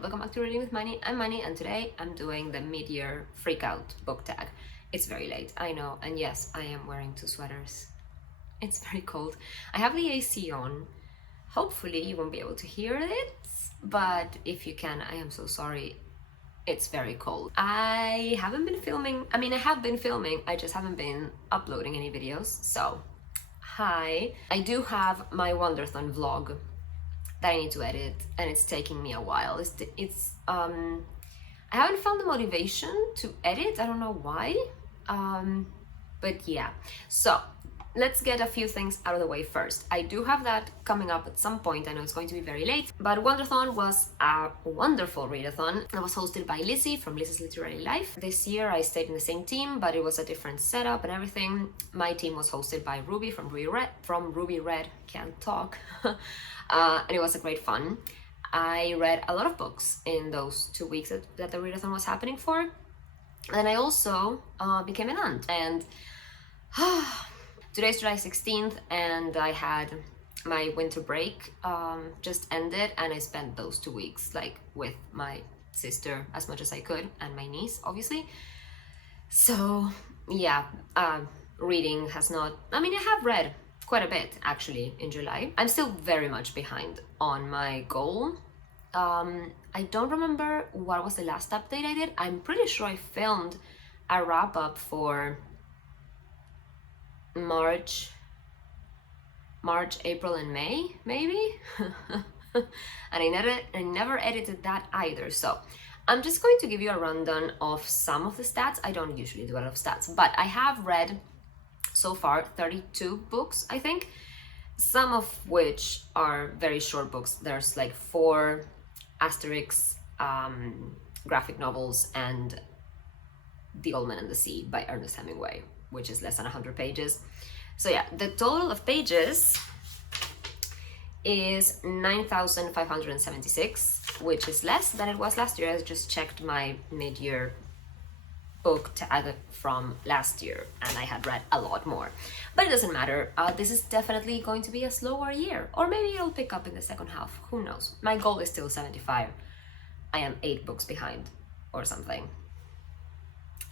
welcome back to Reading with Manny. I'm Manny, and today I'm doing the mid-year freakout book tag. It's very late, I know, and yes, I am wearing 2 sweaters. It's very cold. I have the AC on. Hopefully you won't be able to hear it, but if you can, I am so sorry. It's very cold. I haven't been filming. I have been filming, I just haven't been uploading any videos, so hi. I do have my Wonderthon vlog that I need to edit, and it's taking me a while. I haven't found the motivation to edit. I don't know why, but yeah. So let's get a few things out of the way first. I do have that coming up at some point. I know it's going to be very late, but Wonderthon was a wonderful readathon. It was hosted by Lizzie from Lizzie's Literary Life. This year I stayed in the same team, but it was a different setup and everything. My team was hosted by Ruby from Ruby Red, can't talk. And it was a great fun. I read a lot of books in those 2 weeks that the readathon was happening for. And I also became an aunt. And today's July 16th, and I had my winter break just ended, and I spent those 2 weeks with my sister as much as I could, and my niece, obviously. So yeah, reading has not, I have read quite a bit actually in July. I'm still very much behind on my goal. I don't remember what was the last update I did. I'm pretty sure I filmed a wrap-up for March, April, and May, maybe? And I never edited that either. So I'm just going to give you a rundown of some of the stats. I don't usually do a lot of stats, but I have read so far 32 books, I think, some of which are very short books. There's 4 Asterix graphic novels and The Old Man and the Sea by Ernest Hemingway, which is less than 100 pages. So yeah, the total of pages is 9,576, which is less than it was last year. I just checked my mid-year book tag from last year, and I had read a lot more. But it doesn't matter. This is definitely going to be a slower year, or maybe it'll pick up in the second half. Who knows? My goal is still 75. I am 8 books behind or something.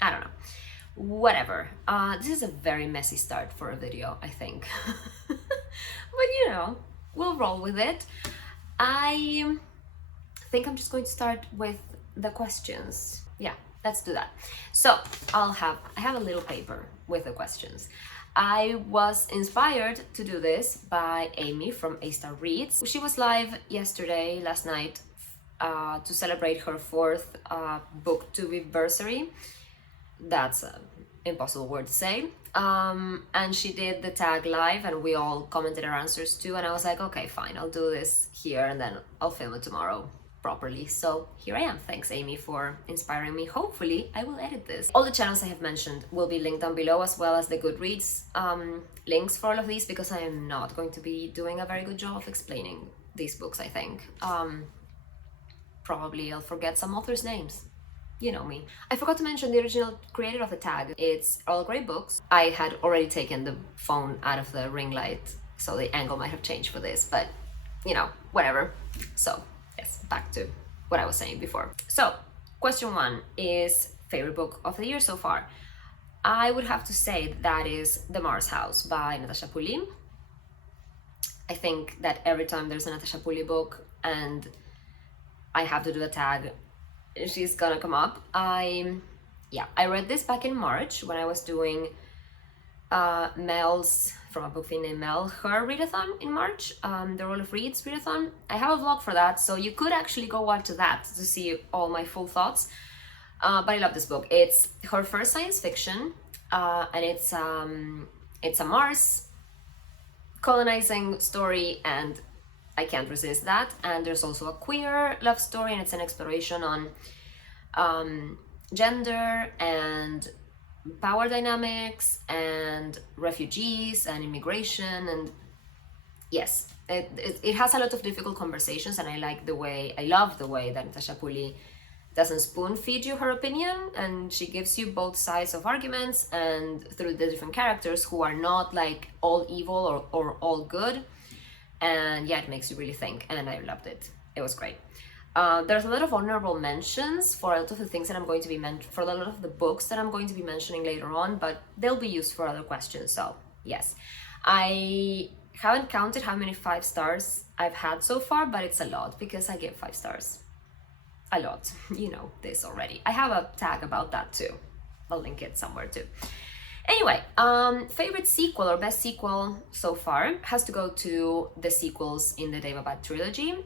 I don't know. Whatever. This is a very messy start for a video, I think. But we'll roll with it. I think I'm just going to start with the questions. Yeah, let's do that. So I have a little paper with the questions. I was inspired to do this by Amy from A Star Reads. She was live last night, to celebrate her 4th booktubeversary. That's an impossible word to say. And she did the tag live, and we all commented our answers too. And I was like, okay, fine, I'll do this here, and then I'll film it tomorrow properly. So here I am. Thanks, Amy, for inspiring me. Hopefully I will edit this. All the channels I have mentioned will be linked down below, as well as the Goodreads links for all of these, because I am not going to be doing a very good job of explaining these books, I think. Probably I'll forget some authors' names. You know me. I forgot to mention the original creator of the tag. It's Earl Grey Books. I had already taken the phone out of the ring light, so the angle might have changed for this, but whatever. So yes, back to what I was saying before. So question 1 is favorite book of the year so far. I would have to say that is The Mars House by Natasha Pulley. I think that every time there's a Natasha Pulley book and I have to do a tag, she's gonna come up. I read this back in March when I was doing Mel's, from a book thing named Mel, her readathon in March, the Roll of Reads readathon. I have a vlog for that, so you could actually go watch that to see all my full thoughts. But I love this book. It's her first science fiction, and it's a Mars colonizing story, and I can't resist that. And there's also a queer love story, and it's an exploration on gender and power dynamics and refugees and immigration. And yes, it has a lot of difficult conversations, and I love the way that Natasha Pulley doesn't spoon feed you her opinion, and she gives you both sides of arguments, and through the different characters who are not all evil or all good. And yeah, it makes you really think, and I loved it. It was great. There's a lot of honorable mentions for a lot of the things that I'm going to be for a lot of the books that I'm going to be mentioning later on, but they'll be used for other questions. So yes, I haven't counted how many 5 stars I've had so far, but it's a lot because I give 5 stars. A lot, you know this already. I have a tag about that too. I'll link it somewhere too. Anyway, favorite sequel or best sequel so far has to go to the sequels in the Devabad trilogy,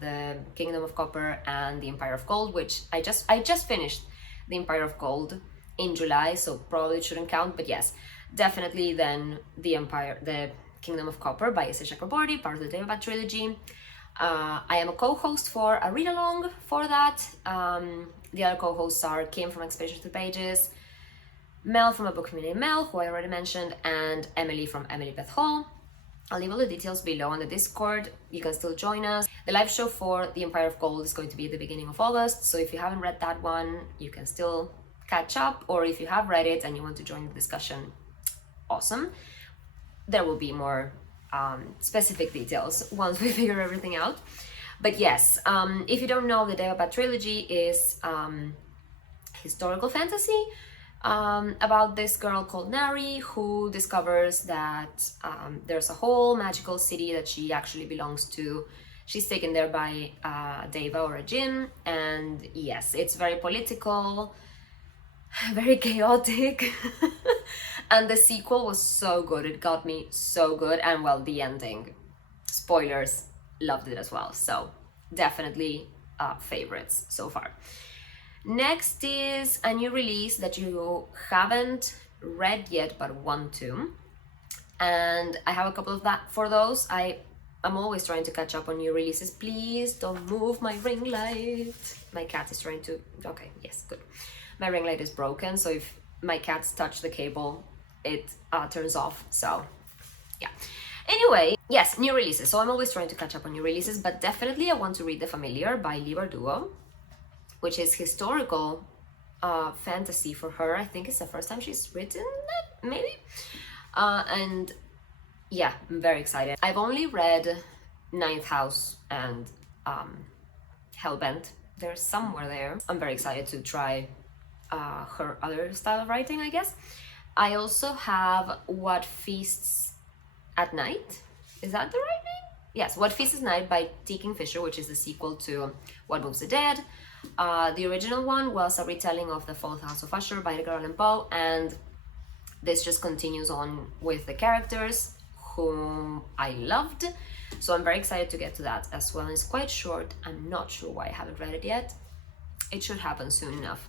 the Kingdom of Copper and the Empire of Gold, which I just finished the Empire of Gold in July, so probably it shouldn't count, but yes, definitely then the Kingdom of Copper by S.A. Chakraborty, part of the Devabad trilogy. I am a co-host for a read-along for that. The other co-hosts are Kim from Expedition to Pages, Mel from A Book Community Mel, who I already mentioned, and Emily from Emily Beth Hall. I'll leave all the details below on the Discord. You can still join us. The live show for The Empire of Gold is going to be at the beginning of August, so if you haven't read that one, you can still catch up, or if you have read it and you want to join the discussion, awesome. There will be more specific details once we figure everything out. But yes, if you don't know, the Devabad trilogy is historical fantasy about this girl called Nari who discovers that there's a whole magical city that she actually belongs to. She's taken there by a Deva or a Jinn, and yes, it's very political, very chaotic. And the sequel was so good, it got me so good, and well, the ending, spoilers, loved it as well, so definitely favorites so far. Next is a new release that you haven't read yet but want to, and I have a couple of those. I'm always trying to catch up on new releases. Please don't move my ring light. My cat is trying to, okay, yes, good. My ring light is broken, so if my cats touch the cable, it turns off, so yeah. Anyway, yes, new releases. So I'm always trying to catch up on new releases, but definitely I want to read The Familiar by Lee Bardugo, which is historical fantasy for her. I think it's the first time she's written that, maybe. And yeah, I'm very excited. I've only read Ninth House and Hellbent. They're somewhere there. I'm very excited to try her other style of writing, I guess. I also have What Feasts at Night. Is that the right name? Yes, What Feasts at Night by T. Kingfisher, which is the sequel to What Moves the Dead. The original one was a retelling of The Fourth House of Usher by Edgar Allan Poe, and this just continues on with the characters whom I loved. So I'm very excited to get to that as well. It's quite short. I'm not sure why I haven't read it yet. It should happen soon enough.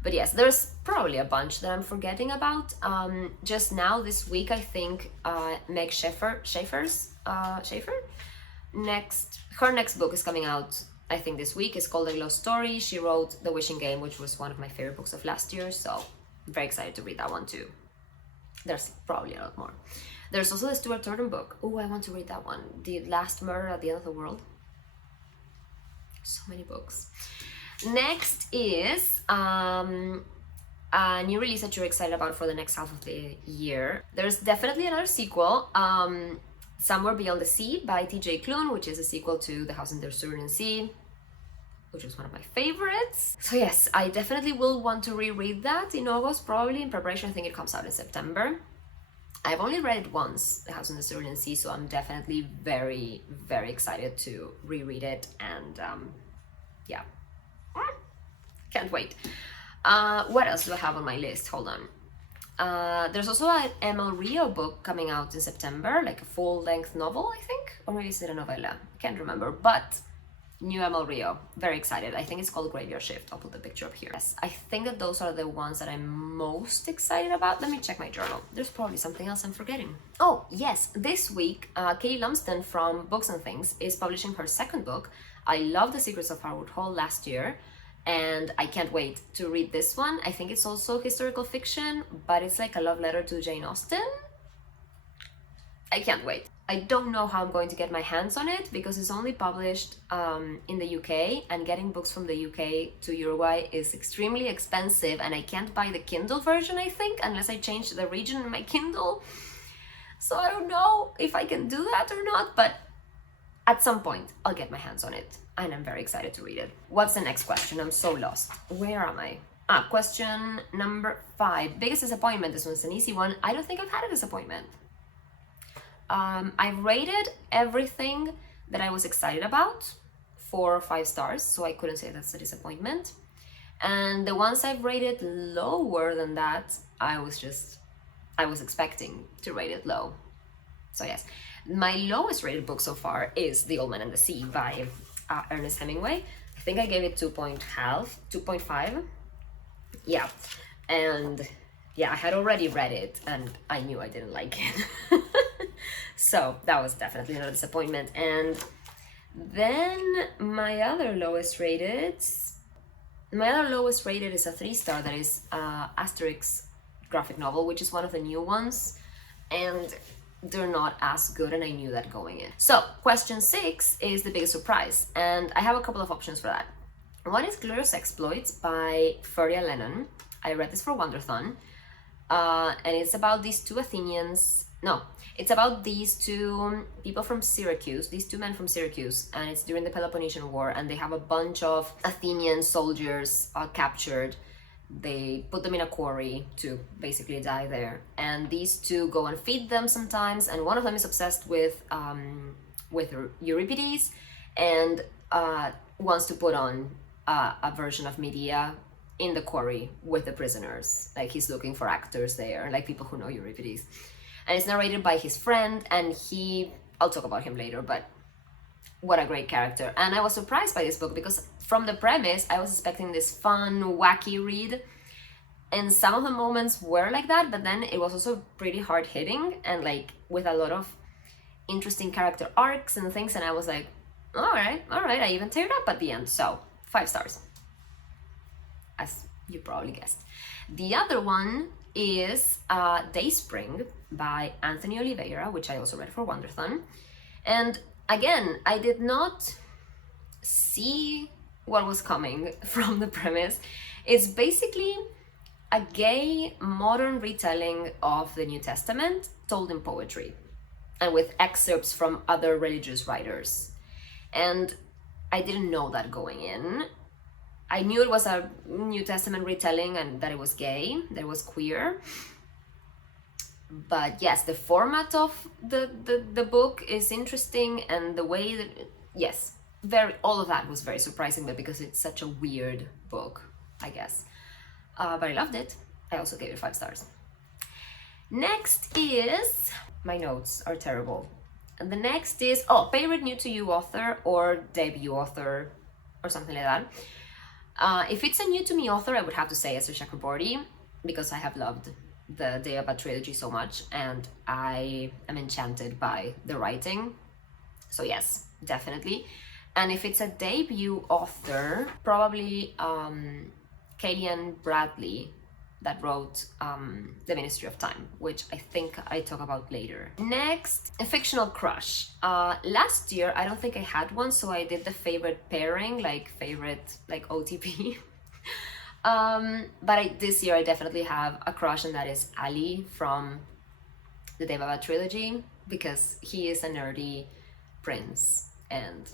But yes, there's probably a bunch that I'm forgetting about. Just now, this week, I think Meg Schaefer's her next book is coming out, I think this week. It's called A Lost Story. She wrote The Wishing Game, which was one of my favorite books of last year, so I'm very excited to read that one too. There's probably a lot more. There's also the Stuart Turton book. Oh, I want to read that one. The Last Murder at the End of the World. So many books. Next is a new release that you're excited about for the next half of the year. There's definitely another sequel, Somewhere Beyond the Sea by T.J. Klune, which is a sequel to The House in the Syrian Sea, which was one of my favorites. So yes, I definitely will want to reread that in August, probably in preparation. I think it comes out in September. I've only read it once, The House in the Syrian Sea, so I'm definitely very, very excited to reread it, and yeah. Can't wait. What else do I have on my list? Hold on. There's also an ML Rio book coming out in September, like a full-length novel, I think, or maybe is it a novella? I can't remember, but new ML Rio. Very excited. I think it's called Graveyard Shift. I'll put the picture up here. Yes, I think that those are the ones that I'm most excited about. Let me check my journal. There's probably something else I'm forgetting. Oh, yes. This week, Katie Lumsden from Books and Things is publishing her second book. I loved The Secrets of Harwood Hall last year, and I can't wait to read this one. I think it's also historical fiction, but it's like a love letter to Jane Austen. I can't wait. I don't know how I'm going to get my hands on it because it's only published in the UK, and getting books from the UK to Uruguay is extremely expensive, and I can't buy the Kindle version, I think, unless I change the region in my Kindle. So I don't know if I can do that or not, but at some point I'll get my hands on it, and I'm very excited to read it. What's the next question? I'm so lost. Where am I? Question number 5. Biggest disappointment. This one's an easy one. I don't think I've had a disappointment. I rated everything that I was excited about 4 or 5 stars, so I couldn't say that's a disappointment. And the ones I've rated lower than that, I was expecting to rate it low. So yes, my lowest rated book so far is The Old Man and the Sea by Ernest Hemingway. I think I gave it 2.5. Yeah, and yeah, I had already read it and I knew I didn't like it. So that was definitely not a disappointment. And then my other lowest rated is a 3-star, that is Asterix graphic novel, which is one of the new ones, and they're not as good, and I knew that going in. So question 6 is the biggest surprise, and I have a couple of options for that. One is Glorious Exploits by Feria Lennon. I read this for Wonderthon, and it's about these two it's about these two people from Syracuse, these two men from Syracuse, and it's during the Peloponnesian War, and they have a bunch of Athenian soldiers captured. They put them in a quarry to basically die there, and these two go and feed them sometimes, and one of them is obsessed with Euripides, and wants to put on a version of Medea in the quarry with the prisoners. Like, he's looking for actors there, like people who know Euripides. And it's narrated by his friend, and I'll talk about him later, but what a great character. And I was surprised by this book because from the premise, I was expecting this fun, wacky read. And some of the moments were like that, but then it was also pretty hard hitting and like with a lot of interesting character arcs and things. And I was like, all right. I even teared up at the end. So 5 stars, as you probably guessed. The other one is Dayspring by Anthony Oliveira, which I also read for Wonderthon. And again, I did not see what was coming from the premise. It's basically a gay modern retelling of the New Testament told in poetry and with excerpts from other religious writers. And I didn't know that going in. I knew it was a New Testament retelling and that it was gay, that it was queer. But yes, the format of the book is interesting, and the way that, yes, all of that was very surprising, but because it's such a weird book, I guess. But I loved it. I also gave it 5 stars. Next is, my notes are terrible. And the next is, favorite new to you author or debut author or something like that. If it's a new to me author, I would have to say Esther Chakraborty, because I have loved the Deobat trilogy so much, and I am enchanted by the writing. So yes, definitely. And if it's a debut author, probably Kalian Bradley, that wrote The Ministry of Time, which I think I talk about later. Next, a fictional crush. Last year, I don't think I had one, so I did the favorite pairing, like OTP. But this year I definitely have a crush, and that is Ali from the Deobat trilogy, because he is a nerdy prince, and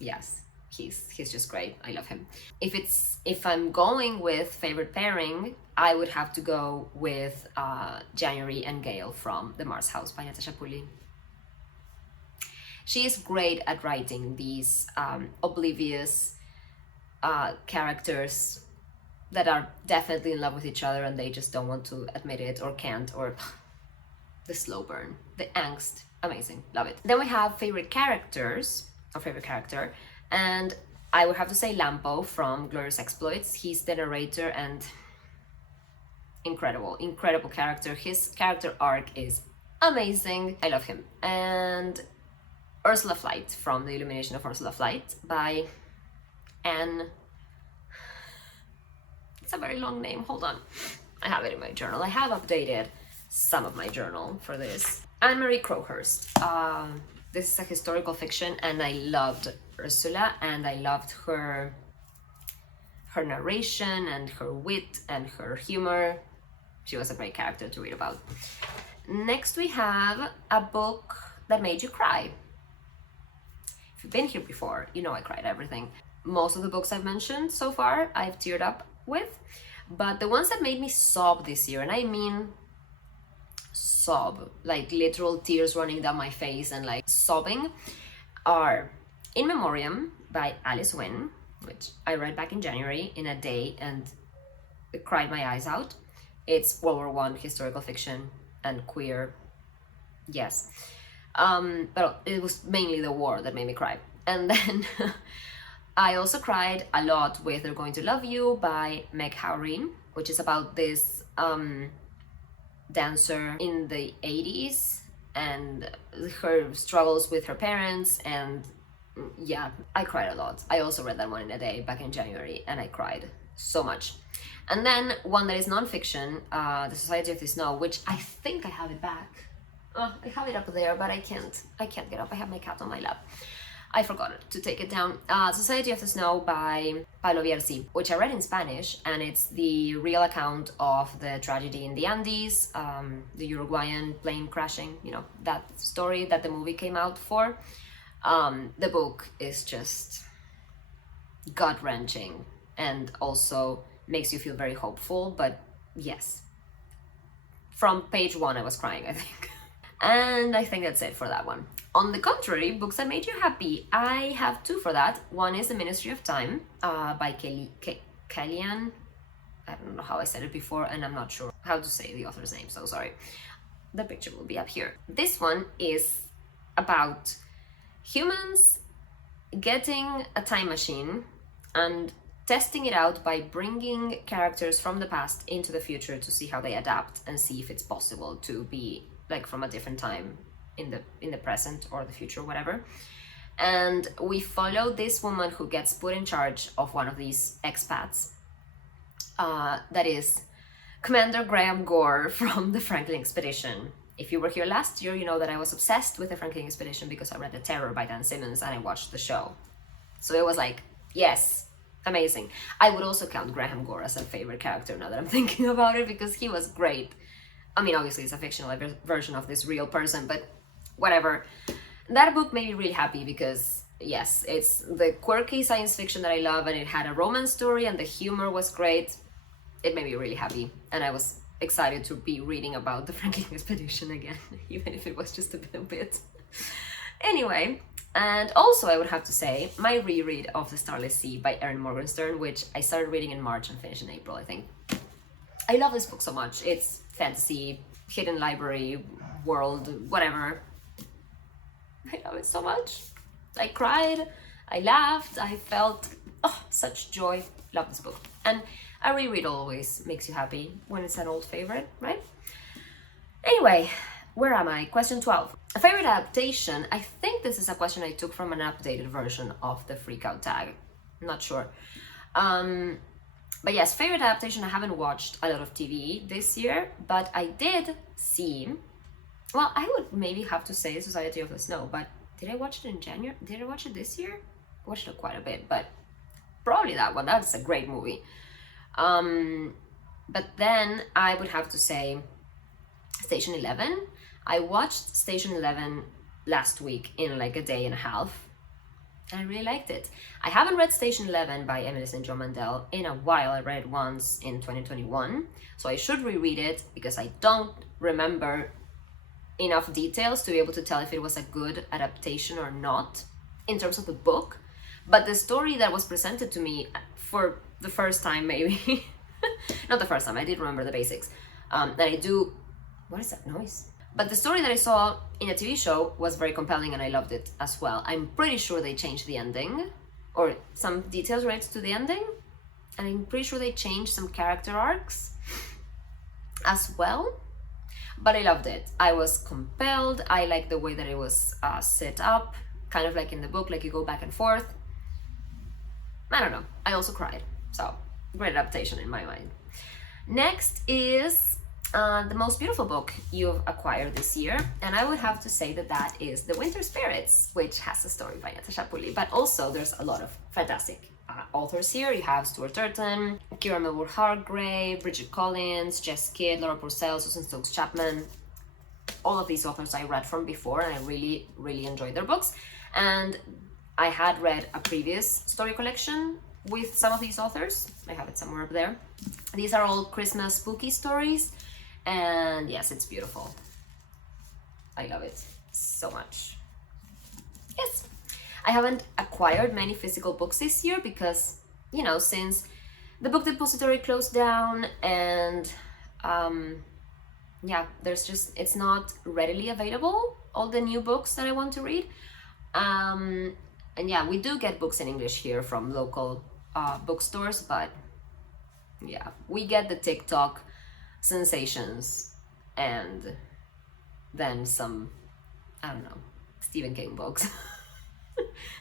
yes, he's just great. I love him. If I'm going with favorite pairing, I would have to go with January and Gale from The Mars House by Natasha Pulley. She is great at writing these oblivious characters that are definitely in love with each other and they just don't want to admit it or can't, or the slow burn, the angst. Amazing, love it. Then we have favorite characters, or favorite character, and I would have to say Lampo from Glorious Exploits. He's the narrator and incredible character. His character arc is amazing. I love him. And Ursula Flight from The Illumination of Ursula Flight by Anne. It's a very long name. Hold on. I have it in my journal. I have updated some of my journal for this. Anne-Marie Crowhurst. This is a historical fiction, and I loved Ursula, and I loved her narration and her wit and her humor. She was a great character to read about. Next we have a book that made you cry. you've been here before, you know I cried everything. Most of the books I've mentioned so far, I've teared up with. But the ones that made me sob this year, and I mean sob, like literal tears running down my face and like sobbing, are In Memoriam by Alice Wynne, which I read back in January in a day and cried my eyes out. It's World War One historical fiction and queer, yes. But it was mainly the war that made me cry. And then I also cried a lot with They're Going to Love You by Meg Howrey, which is about this dancer in the 80s and her struggles with her parents, and yeah, I cried a lot. I also read that one in a day back in January and I cried so much. And then one that is non-fiction, The Society of the Snow, which I think I have it back. Oh, I have it up there, but I can't get up. I have my cat on my lap. I forgot to take it down. Society of the Snow by Pablo Bierzi, which I read in Spanish, and it's the real account of the tragedy in the Andes, the Uruguayan plane crashing, you know, that story that the movie came out for. The book is just gut-wrenching and also makes you feel very hopeful, but yes. From page 1 I was crying, I think. And I think that's it for that one. On the contrary, books that made you happy, I have 2 for that. One is The Ministry of Time by Kellyanne. I don't know how I said it before, and I'm not sure how to say the author's name, so sorry. The picture will be up here. This one is about humans getting a time machine and testing it out by bringing characters from the past into the future to see how they adapt and see if it's possible to be like from a different time in the present or the future, whatever. And we follow this woman who gets put in charge of one of these expats. That is Commander Graham Gore from the Franklin Expedition. If you were here last year, you know that I was obsessed with the Franklin Expedition because I read The Terror by Dan Simmons and I watched the show. So it was like, yes, amazing. I would also count Graham Gore as a favorite character now that I'm thinking about it, because he was great. I mean, obviously it's a fictional version of this real person, but whatever. That book made me really happy because, yes, it's the quirky science fiction that I love, and it had a romance story and the humor was great. It made me really happy, and I was excited to be reading about the Franklin Expedition again, even if it was just a little bit. Anyway, and also I would have to say my reread of The Starless Sea by Erin Morgenstern, which I started reading in March and finished in April, I think. I love this book so much. It's fantasy, hidden library, world, whatever. I love it so much. I cried, I laughed, I felt such joy. Love this book. And a reread always makes you happy when it's an old favorite, right? Anyway, where am I? Question 12. A favorite adaptation. I think this is a question I took from an updated version of the Freakout Tag. I'm not sure. But yes, favorite adaptation. I haven't watched a lot of TV this year, but I did see, well, I would maybe have to say Society of the Snow, but did I watch it in January? Did I watch it this year? I watched it quite a bit, but probably that one. That's a great movie. But then I would have to say Station 11. I watched Station 11 last week in like a day and a half. I really liked it. I haven't read Station 11 by Emily St. John Mandel in a while. I read it once in 2021, so I should reread it because I don't remember enough details to be able to tell if it was a good adaptation or not in terms of the book. But the story that was presented to me for the first time, maybe, not the first time, I did remember the basics. And I do, what is that noise? But the story that I saw in a TV show was very compelling and I loved it as well. I'm pretty sure they changed the ending, or some details related to the ending. And I'm pretty sure they changed some character arcs as well. But I loved it. I was compelled. I liked the way that it was set up, kind of like in the book, like you go back and forth. I don't know. I also cried. So, great adaptation in my mind. Next is the most beautiful book you've acquired this year, and I would have to say that that is The Winter Spirits, which has a story by Natasha Pulley, but also there's a lot of fantastic authors here. You have Stuart Turton, Kira Melbourne Hargrave, Bridget Collins, Jess Kidd, Laura Purcell, Susan Stokes Chapman. All of these authors I read from before and I really, really enjoyed their books. And I had read a previous story collection with some of these authors. I have it somewhere up there. These are all Christmas spooky stories, and yes, it's beautiful. I love it so much. Yes, I haven't acquired many physical books this year because, you know, since the book depository closed down and yeah, it's not readily available, all the new books that I want to read. And yeah, we do get books in English here from local bookstores, but yeah, we get the TikTok sensations and then some, I don't know, Stephen King books.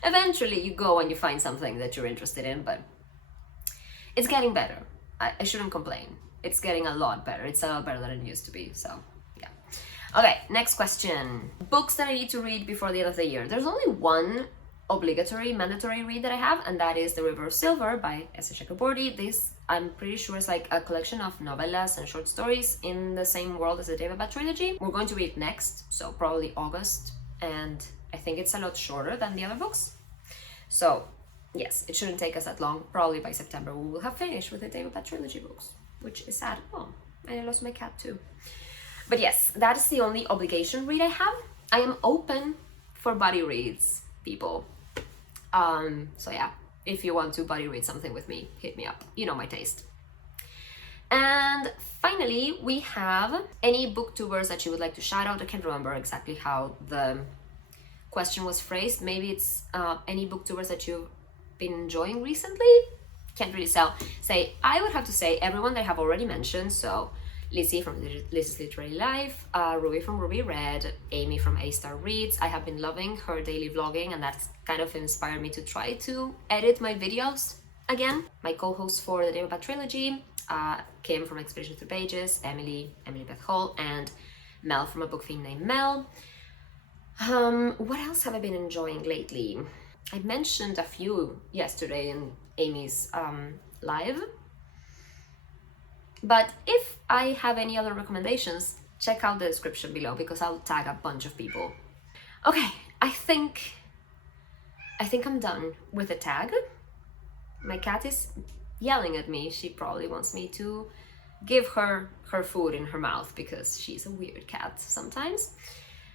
Eventually you go and you find something that you're interested in, but it's getting better. I shouldn't complain. It's getting a lot better. It's a lot better than it used to be, so yeah. Okay, next question. Books that I need to read before the end of the year. There's only one obligatory, mandatory read that I have, and that is The River of Silver by S. Chakraborty. This, I'm pretty sure, is like a collection of novellas and short stories in the same world as the Daevabad trilogy. We're going to read it next, so probably August, and I think it's a lot shorter than the other books. So yes, it shouldn't take us that long. Probably by September we will have finished with the Daevabad trilogy books, which is sad. Oh, and I lost my cat too. But yes, that is the only obligation read I have. I am open for buddy reads, people. So yeah, if you want to buddy read something with me, hit me up. You know my taste. And finally, we have any booktubers that you would like to shout out. I can't remember exactly how the question was phrased. Maybe it's any booktubers that you've been enjoying recently. Can't really say. I would have to say everyone that I have already mentioned. So Lizzie from Lizzie's Literary Life, Ruby from Ruby Read, Amy from A Star Reads. I have been loving her daily vlogging, and that's kind of inspired me to try to edit my videos again. My co-host for the Daevabad trilogy, Kim from Expedition Through Pages, Emily Beth Hall, and Mel from A Book Fiend Named Mel. What else have I been enjoying lately? I mentioned a few yesterday in Amy's live. But if I have any other recommendations, check out the description below because I'll tag a bunch of people. Okay, I think I'm done with the tag. My cat is yelling at me. She probably wants me to give her food in her mouth because she's a weird cat sometimes.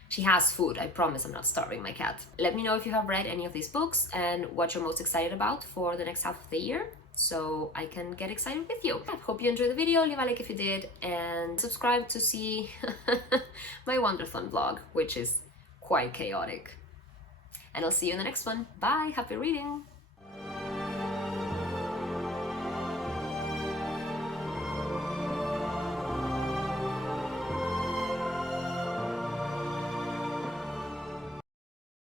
She has food. I promise I'm not starving my cat. Let me know if you have read any of these books and what you're most excited about for the next half of the year, so I can get excited with you. I hope you enjoyed the video. Leave a like if you did, and subscribe to see my Wonderthon vlog, which is quite chaotic. And I'll see you in the next one. Bye! Happy reading!